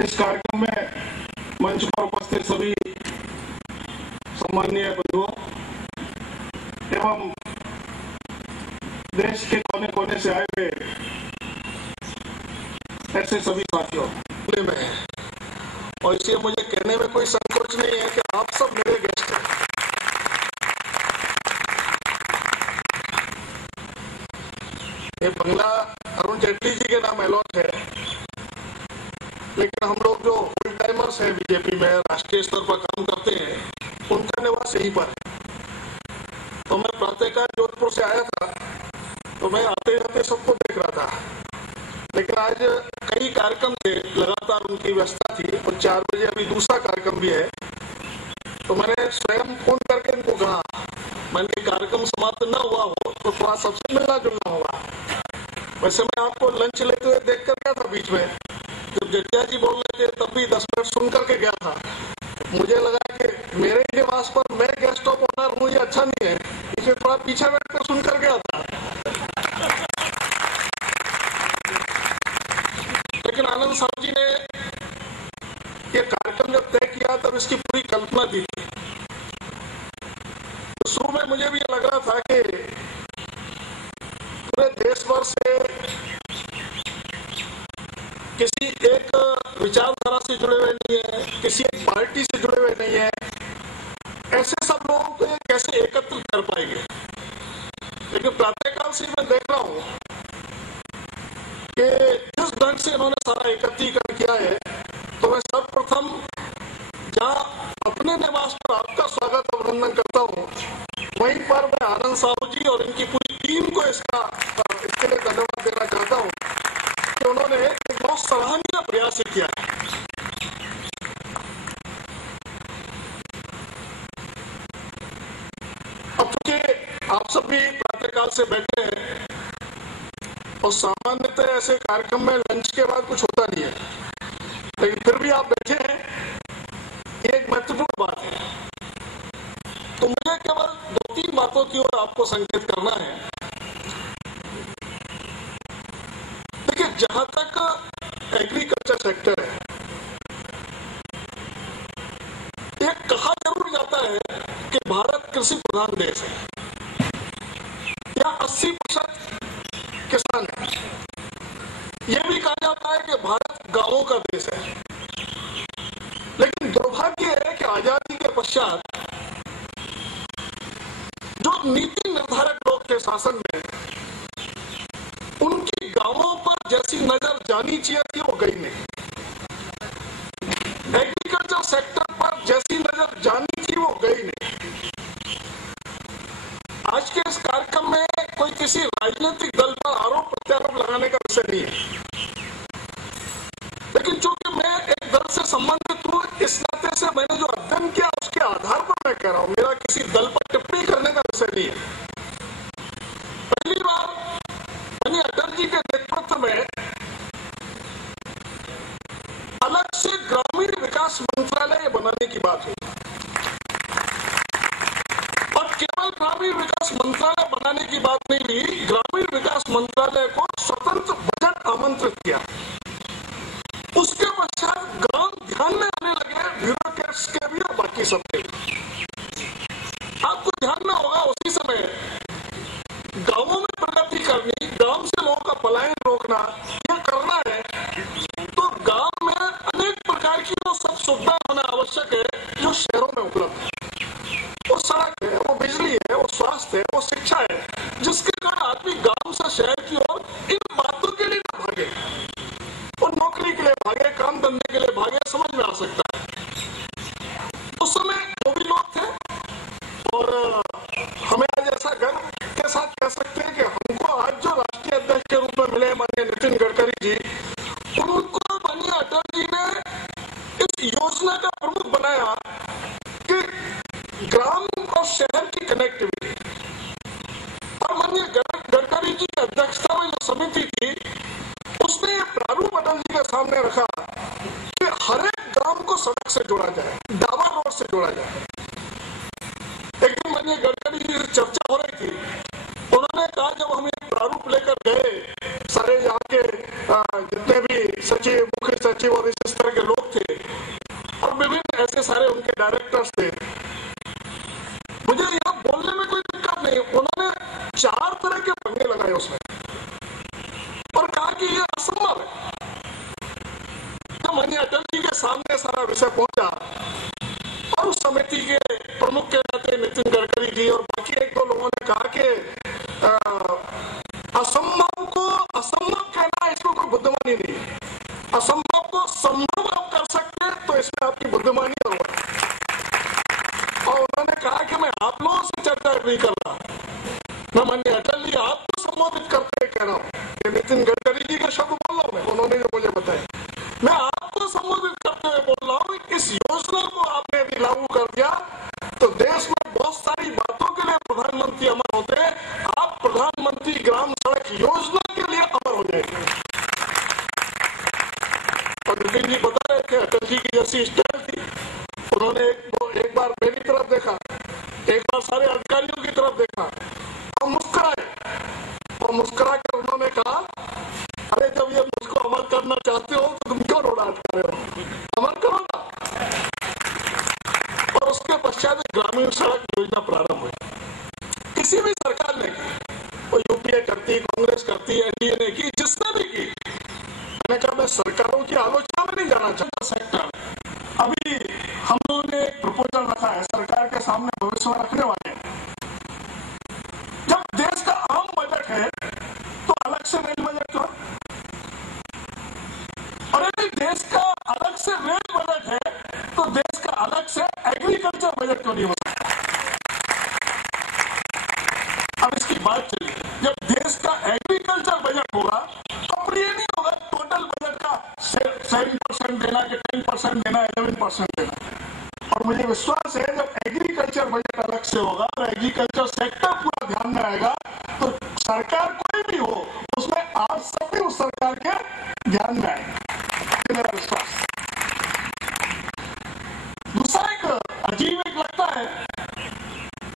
इस कार्यक्रम में मंच पर उपस्थित सभी सम्माननीय बंधुओं एवं देश के कोने कोने से आए हुए ऐसे सभी साथियों में है और इसलिए मुझे कहने में कोई संकोच नहीं है कि आप सब मेरे गेस्ट हैं। ये बंगला अरुण जेटली जी के नाम अलॉट है, लेकिन हम लोग जो फुल टाइमर्स हैं बीजेपी में राष्ट्रीय स्तर पर काम करते हैं उनका निवास यहीं पर है। तो मैं प्रातःकाल जोधपुर से आया था तो मैं आते आते सबको देख रहा था, लेकिन आज कई कार्यक्रम थे, लगातार उनकी व्यवस्था थी और 4 बजे अभी दूसरा कार्यक्रम भी है। तो मैंने स्वयं फोन करके इनको कहा, मैंने कार्यक्रम समाप्त न हुआ हो तो थोड़ा सबसे मिलना जुलना होगा। वैसे मैं आपको लंच लेते हुए देख कर गया था, बीच में जब जेठिया जी बोल रहे थे तब भी 10 मिनट सुन करके गया था। मुझे लगा कि मेरे निवास पर मैं गेस्ट ऑफ ऑनर हूँ, ये अच्छा नहीं है, इसे थोड़ा पीछे बैठ कर सुन कर गया था। लेकिन आनंद साहब जी ने ये कार्यक्रम जब तय किया तब इसकी पूरी कल्पना दी थी। तो शुरू में मुझे भी ये लग रहा था कि पूरे देश भर से किसी एक विचारधारा से जुड़े हुए नहीं है, किसी एक पार्टी से जुड़े हुए नहीं है, ऐसे सब लोगों को कैसे एकत्रित कर पाएंगे। लेकिन प्रातःकाल से मैं देख रहा हूँ कि जिस ढंग से इन्होंने सारा एकत्रीकरण किया है, तो मैं सर्वप्रथम जहाँ अपने निवास पर आपका स्वागत अभिनंदन करता हूँ, वहीं पर मैं आनंद साहू जी और इनकी पूरी टीम को इसके लिए धन्यवाद देना चाहता हूँ कि उन्होंने एक बहुत सराहनीय प्रयास किया। अब चूंकि आप सब भी प्रातःकाल से बैठे हैं और सामान्यतः ऐसे कार्यक्रम में लंच के बाद कुछ होता नहीं है, लेकिन फिर भी आप बैठे हैं, ये एक महत्वपूर्ण बात है। तो मुझे केवल 2-3 बातों की ओर आपको संकेत करना है। देखिए, जहां तक एग्रीकल्चर सेक्टर है, ये कहा जरूर जाता है कि भारत कृषि प्रधान देश है या 80% किसान है। यह भी कहा जाता है कि भारत गांवों का देश है। लेकिन दुर्भाग्य है कि आजादी के पश्चात जो नीति निर्धारक लोग थे शासन में, उनकी गांवों पर जैसी नजर जानी चाहिए थी वो गई नहीं। एग्रीकल्चर सेक्टर पर जैसी नजर जानी थी वो गई नहीं। आज के इस कार्यक्रम में कोई किसी राजनीतिक दल पर आरोप प्रत्यारोप लगाने का विषय नहीं है, लेकिन चूंकि मैं एक दल से संबंधित हूं, इस नाते से मैंने जो अध्ययन किया उसके आधार पर मैं कह रहा हूं, मेरा किसी दल पर टिप्पणी करने का विषय नहीं है। पहली बार यानी अटल जी के नेतृत्व में अलग से ग्रामीण विकास मंत्रालय बनाने की बात हुई और केवल ग्रामीण विकास मंत्रालय बनाने की बात नहीं हुई, ग्रामीण विकास मंत्रालय को स्वतंत्र बजट आमंत्रित किया। उसके पश्चात गांव ध्यान में आने लगे, ब्यूरोक्रेट्स के भी और बाकी सबके भी। आपको ध्यान में होगा उसी समय गांवों में प्रगति करनी, गांव से लोगों का पलायन रोकना, यह करना है तो गांव में अनेक प्रकार की वो सब सुविधा होना आवश्यक है जो शहरों में उपलब्ध है। वो सड़क है, वो बिजली है, वो स्वास्थ्य है, वो शिक्षा है, जिसके कारण आदमी गांव से शहर की ओर इन बातों के लिए ना भागे, वो नौकरी के लिए भागे, काम धंधे के लिए भागे, समझ में आ सकता है। उस समय वो भी लोग थे और हमें आज ऐसा गर्व के साथ कह सकते हैं कि हमको आज जो राष्ट्रीय अध्यक्ष के रूप में मिले माननीय नितिन गडकरी जी, उनको माननीय अटल जी ने इस योजना का प्रमुख बनाया कि ग्राम और शहर की कनेक्टिविटी। और माननीय गडकरी जी की अध्यक्षता में जो समिति थी, उसने ये प्रारूप अटल जी के सामने रखा कि हर एक गांव को सड़क से जोड़ा जाए, डाबर रोड से जोड़ा जाए। एक दिन माननीय गडकरी जी से चर्चा हो रही थी, उन्होंने कहा जब हम ये प्रारूप लेकर गए, सारे यहाँ के जितने भी सचिव, मुख्य सचिव और इस तरह के लोग के डायरेक्टर्स थे, मुझे यहाँ बोलने में कोई दिक्कत नहीं, उन्होंने 4 तरह के पंगे लगाए उसमें और कहा कि ये असंभव है। जब माननीय अटल जी के सामने सारा विषय पहुंचा और उस समिति के प्रमुख के नाते नितिन गडकरी जी और बाकी 1-2 लोगों ने कहा कि असंभव को असंभव कहना इसमें कोई बुद्धिमानी नहीं है, असंभव को संभव आप कर सकते हैं तो इसमें आपकी बुद्धिमानी और उन्होंने कहा कि मैं आप लोगों से चर्चा नहीं कर रहा, मैं माननीय अटल जी आपको संबोधित करते कह रहा हूँ, ये नितिन गडकरी जी का शब्द बोल रहा हूँ मैं, उन्होंने जो मुझे बताया, मैं आपको संबोधित करते हुए बोल रहा हूँ, इस योजना को आपने यदि लागू कर दिया तो देश में बहुत सारी बातों के लिए प्रधानमंत्री अमर होते हैं, आप प्रधानमंत्री ग्राम सड़क योजना के लिए अमर हो जाएंगे। और नितिन जी बता रहे थे अटल जी की जैसी स्टाइल थी, उन्होंने एक बार मेरी तरफ देखा, एक बार सारे अधिकारियों की तरफ देखा और मुस्कुराए, और मुस्कुरा कर उन्होंने कहा, अरे जब ये मुझको अमर करना चाहते हो तो तुम क्यों रोडाट कर रहे हो, अमर करो ना। और उसके पश्चात ग्रामीण सड़क योजना प्रारंभ हुई, किसी भी सरकार ने की, वो यूपीए करती, कांग्रेस करती, एनडीए ने की, जिसने भी की, मैंने कहा मैं सरकारों की आलोचना में नहीं जाना चाहता। सेक्टर अभी हम लोगों ने एक प्रपोजल रखा है सरकार के सामने, भविष्य में रखने वाले, जब देश का आम बजट है तो अलग से रेल बजट क्यों, और यदि देश का अलग से रेल बजट है तो देश का अलग से एग्रीकल्चर बजट क्यों नहीं हो सकता। अब इसकी बात चलिए, जब देश का एग्रीकल्चर बजट होगा तो ये नहीं होगा टोटल बजट का 7% देना कि 10% देना, 11% देना। और मुझे विश्वास है जब एग्रीकल्चर बजट अलग से होगा और एग्रीकल्चर सेक्टर पूरा ध्यान में आएगा तो सरकार कोई भी हो उसमें आप सब भी उस सरकार के ध्यान में आएगा, मेरा विश्वास। दूसरा एक अजीब एक लगता है,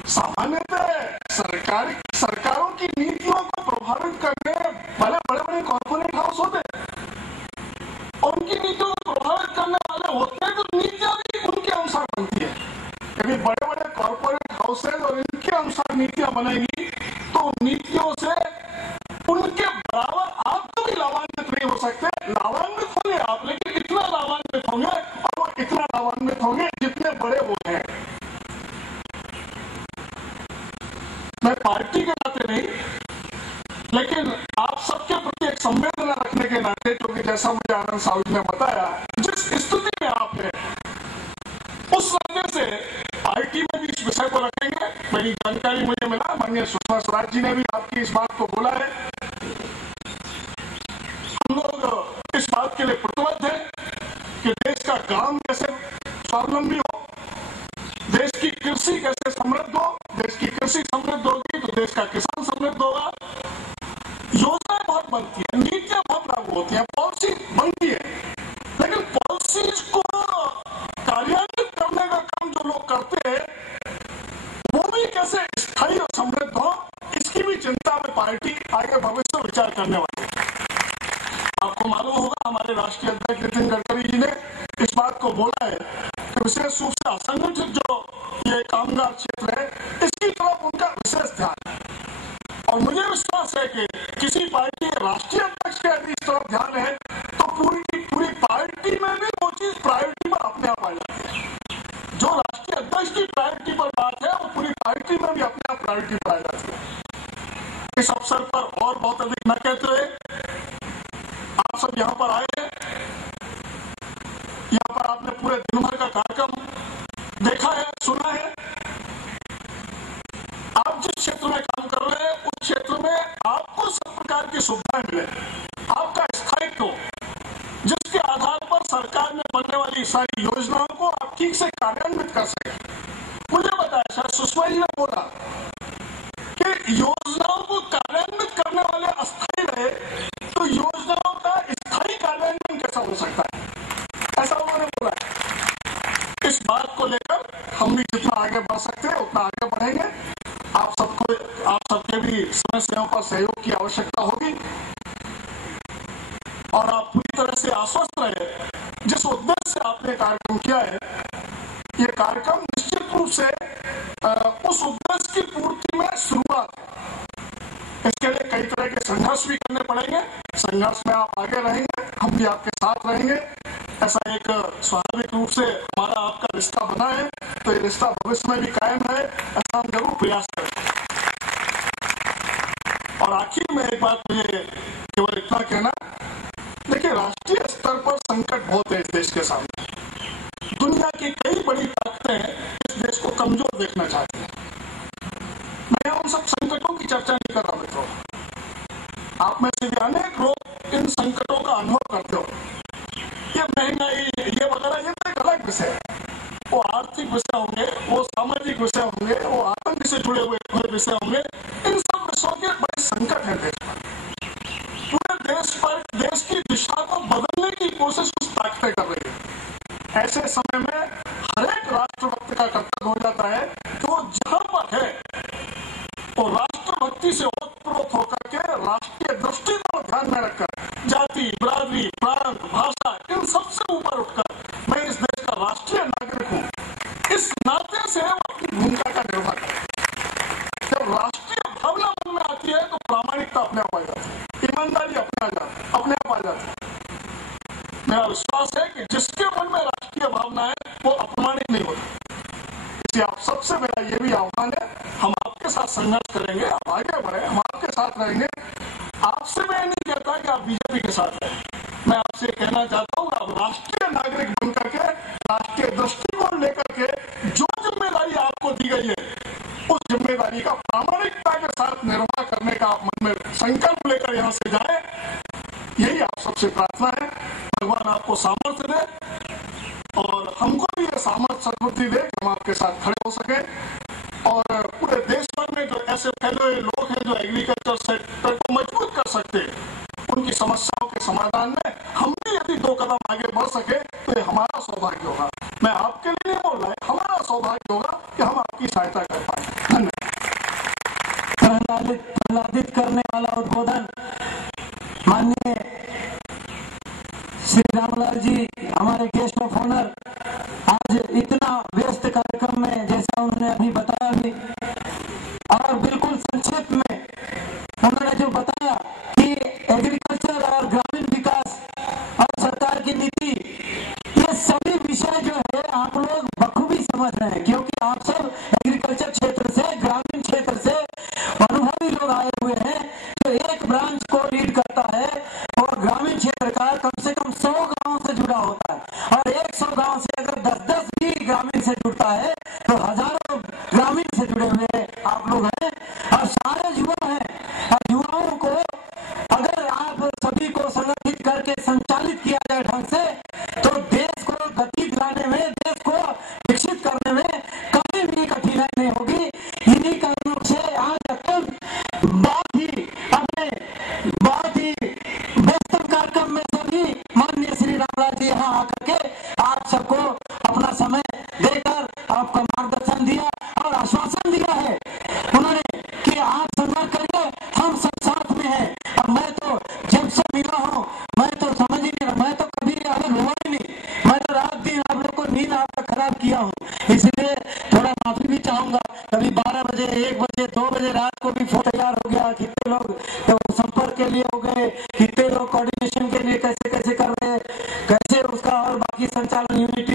सामान्यतः सरकारों की नीतियों को प्रभावित करने वाले बड़े कॉर्पोरेट हाउस होते हैं और उनकी नीतियों को प्रभावित करने वाले होते हैं, तो नीतियां भी उनके अनुसार बनती है। यदि बड़े कॉर्पोरेट हाउसेज और इनके अनुसार नीतियां बनेगी तो नीतियों से उनके बराबर आप तो भी लाभान्वित नहीं हो सकते, लाभान्वित होंगे आप, लेकिन इतना लाभान्वित होंगे और वो इतना लाभान्वित होंगे जितने बड़े वो हैं। मैं पार्टी के नाते नहीं, लेकिन आप सबके प्रति एक संवेदना रखने के नाते, क्योंकि जैसा मुझे आनंद साहब ने बताया, जिस स्थिति में आप हैं उस वजह से पार्टी में भी इस विषय को रखेंगे। मेरी जानकारी मुझे मिला, माननीय सुषमा स्वराज जी ने भी आपकी इस बात को बोला है। हम लोग इस बात के लिए प्रतिबद्ध हैं कि देश का गांव कैसे स्वावलंबी हो, देश की कृषि कैसे समृद्ध हो, देश की कृषि समृद्ध होगी तो देश का किसान समृद्ध होगा। योजनाएं बहुत बनती है, नीतियां बहुत लागू होती है, पॉलिसी बनती है, लेकिन पॉलिसीज को कार्यान्वित करने का काम जो लोग करते हैं वो भी कैसे स्थायी और समृद्ध हो, इसकी भी चिंता में पार्टी आगे भविष्य में विचार करने वाली है। आपको मालूम होगा हमारे राष्ट्रीय अध्यक्ष नितिन गडकरी जी ने इस बात को बोला है कि विशेष रूप से असंगठित जो ये कामगार क्षेत्र है इसकी तरफ उनका विशेष ध्यान है। और मुझे विश्वास है कि किसी पार्टी के राष्ट्रीय अध्यक्ष के यदि इस तरफ ध्यान है तो पूरी पार्टी में भी वो चीज प्रायोरिटी पर अपने आप आ जाती है। जो राष्ट्रीय अध्यक्ष की प्रायोरिटी पर बात है वो पूरी पार्टी में भी अपने आप प्रायोरिटी पर आ जाती है। इस अवसर पर और बहुत अधिक न कहते हुए आप सब यहाँ पर आए हैं, यहाँ पर आपने पूरे दिन भर का कार्यक्रम देखा है, सुना है। आप जिस क्षेत्र में काम कर रहे हैं उस क्षेत्र में आपको सब प्रकार की सुविधाएं मिले, आपका स्थायित्व, जिसके आधार पर सरकार में बनने वाली सारी योजनाओं को आप ठीक से कार्यान्वित कर सके। मुझे बताया शायद सुषमा जी ने बोला कि योजनाओं को कार्यान्वित करने वाले अस्थायी रहे तो योजनाओं का स्थायी कार्यान्वयन कैसा हो सकता है, ऐसा उन्होंने बोला। इस बात को लेकर हम भी जितना आगे बढ़ सकते हैं उतना आगे बढ़ेंगे। आप सबके भी समस्याओं पर सहयोग की आवश्यकता होगी और आप पूरी तरह से आश्वस्त रहे जिस उद्देश्य से आपने कार्यक्रम किया है ये कार्यक्रम निश्चित रूप से उस उद्देश्य की पूर्ति में शुरुआत है। इसके लिए कई तरह के संघर्ष भी करने पड़ेंगे। संघर्ष में आप आगे रहेंगे, हम भी आपके साथ रहेंगे। ऐसा एक स्वाभाविक रूप से हमारा आपका रिश्ता बना है, तो ये रिश्ता भविष्य में भी कायम है, ऐसा हम जरूर प्रयास करें। और आखिर में एक बात मुझे केवल इतना कहना, देखिए राष्ट्रीय स्तर पर संकट बहुत है इस देश के सामने। दुनिया की कई बड़ी ताकतें इस देश को कमजोर देखना चाहती हैं। मैं उन सब संकटों की चर्चा नहीं कर रहा मित्रों। आप में से भी अनेक लोग इन संकटों का अनुभव करते हो। ये महंगाई, ये वगैरह, ये तो एक अलग विषय है। वो आर्थिक विषय होंगे, वो सामाजिक विषय होंगे, वो आतंक से जुड़े हुए विषय होंगे। इन सब विषयों के बड़े संकट है देश पर। पूरे देश पर देश की दिशा को बदलने की कोशिश कुछ ताकतें कर रही है। ऐसे समय में हर एक राष्ट्रभक्त का कर्तव्य हो जाता है कि वो जहां पर है वो राष्ट्रभक्ति से ओतप्रोत होकर के राष्ट्रीय दृष्टि को ध्यान में रखकर जाति, बिरादरी, प्रांत, भाषा, इन सबसे ऊपर उठकर मैं इस देश का राष्ट्रीय नागरिक हूँ, इस नाते से वो अपनी भूमिका का निर्वाह करे। जब राष्ट्रीय भावना मन में आती है तो प्रामाणिकता अपने आप आ जाती है, ईमानदारी अपने आप आ जाती है। मेरा विश्वास है कि जिसके मन में राष्ट्रीय भावना है वो अपमानित नहीं होता। इसलिए आप सबसे मेरा ये भी आह्वान है, हम आपके साथ संघर्ष करेंगे, आप आगे बढ़े, हम आपके साथ रहेंगे। आपसे मैं नहीं कहता कि आप बीजेपी के साथ रहें। मैं आपसे कहना चाहता हूँ आप राष्ट्रीय नागरिक बन करके राष्ट्रीय दृष्टिकोण लेकर के जो जिम्मेदारी आपको दी गई है उस जिम्मेदारी का प्रामाणिकता के साथ निर्वाह करने का आप मन में संकल्प लेकर यहाँ से जाए, यही आप सबसे प्रार्थना है। भगवान आपको सामर्थ्य दे और हमको भी ये सामर्थ्य सद्बुद्धि दे कि हम आपके साथ खड़े हो सके। और पूरे देश भर में जो ऐसे फैले हुए लोग हैं जो एग्रीकल्चर सेक्टर को मजबूत कर सकते हैं, उनकी समस्याओं के समाधान में हम भी यदि 2 कदम आगे बढ़ सके तो ये हमारा सौभाग्य होगा। मैं आपके लिए नहीं बोल रहा है, हमारा सौभाग्य होगा कि हम आपकी सहायता कर पाए। धन्यवाद। प्रहलादित करने वाला उद्बोधन माननीय श्री रामलाल जी, हमारे गेस्ट ऑफ ऑनर, आज इतना व्यस्त कार्यक्रम में जैसा उन्होंने अभी बताया भी, और बिल्कुल संक्षेप में उन्होंने जो बताया कि एग्रीकल्चर और ग्रामीण विकास और सरकार की नीति, ये सभी विषय जो है आप लोग बखूबी समझ रहे हैं, क्योंकि आप सब एग्रीकल्चर क्षेत्र से, ग्रामीण क्षेत्र से अनुभवी लोग आए हुए हैं जो एक ब्रांच को लीड करता है और ग्रामीण क्षेत्र का कम से कम 100 गांव से जुड़ा होता है। और 100 गांव से अगर 10-10 भी ग्रामीण से जुड़ता है तो हजारों ग्रामीण से जुड़े हुए आप लोग हैं और सारे युवा हैं। और युवाओं को अगर आप सभी को संगठित करके संचालित किया जाए ढंग से तो देश को गति दिलाने में, देश को विकसित करने में कभी भी कठिनाई नहीं होगी। इन्हीं कारणों से आज अत्यंत बहुत ही व्यस्त कार्यक्रम में सभी माननीय श्री रामलाल जी यहाँ आकर के आप सबको अपना समय देकर आपका मार्गदर्शन दिया और आश्वासन दिया है उन्होंने कि आप संघर्ष करिए, हम सब साथ में हैं। अब मैं तो जब से मिला हूँ मैं तो समझ ही नहीं, मैं तो कभी अलग हुआ ही नहीं, मैं तो रात दिन आप लोग को नींद आपका खराब किया हूँ, इसलिए थोड़ा माफी भी चाहूंगा। कभी 12 बजे, 1 बजे, 2 बजे रात को भी फोन तैयार हो गया, कितने लोग तो संपर्क के लिए हो गए, कितने लोग कोऑर्डिनेशन के लिए कैसे कैसे कर रहे हैं, कैसे उसका और बाकी संचालन यूनिटी